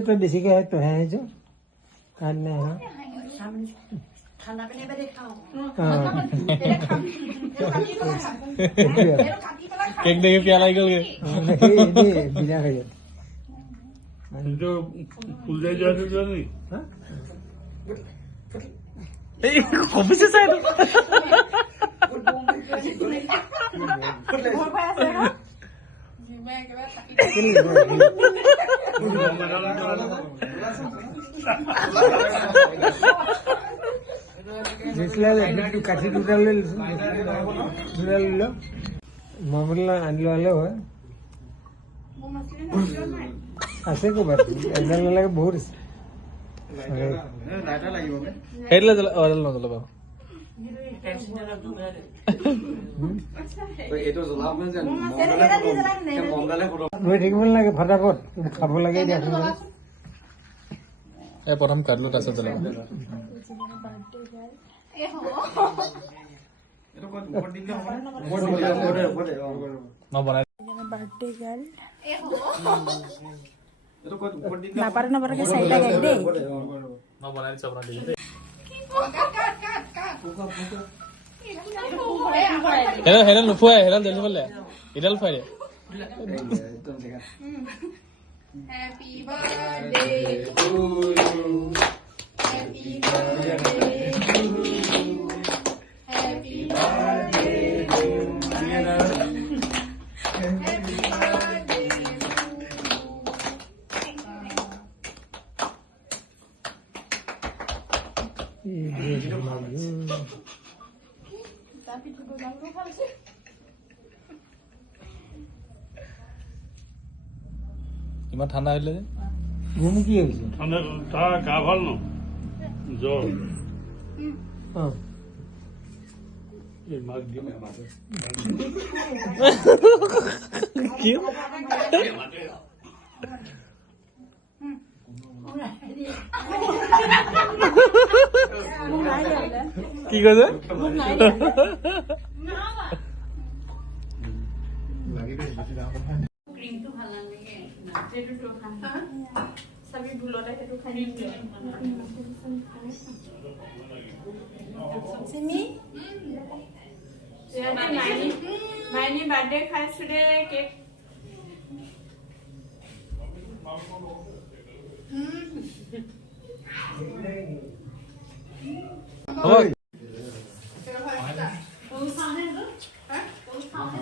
तो बेसिके है तो है जो खाना है खाना पे नहीं बैठे खाओ केक देके प्याला निकल गए बिना खाए जो फूल जाए जा सकता नहीं कॉफी से शायद काठी टूटा मामला आणलो आलो असे को बात लगे बहुत એટલે ઓરલ નો લગાવ ठीक लगे फटाफट खाब लगे એ પ્રથમ કાઢલો તાસે ચલાવ નો બનાય बर्थडे गर्ल नापार के साइड लगे दे नो बनाय सबरा दे हेरल नुफुआ हेरल जल्दी बोले इडल फाइले Happy birthday to you. Happy birthday to you. Happy birthday to you. Happy birthday ইমান ঠান্ডা হইলে যে ঘুম কি হইছে ঠান্ডা তা গা ভাল ন জ্বর এই মাগ দিও কি কি কইছে क्रीम तो ভাল লাগে যেটো তো খা সবই ভুলটা হেতু খাই দিলে सिमी मायनी बर्थडे खाई टुडे केक ओय तो सामने है तो हां तो सामने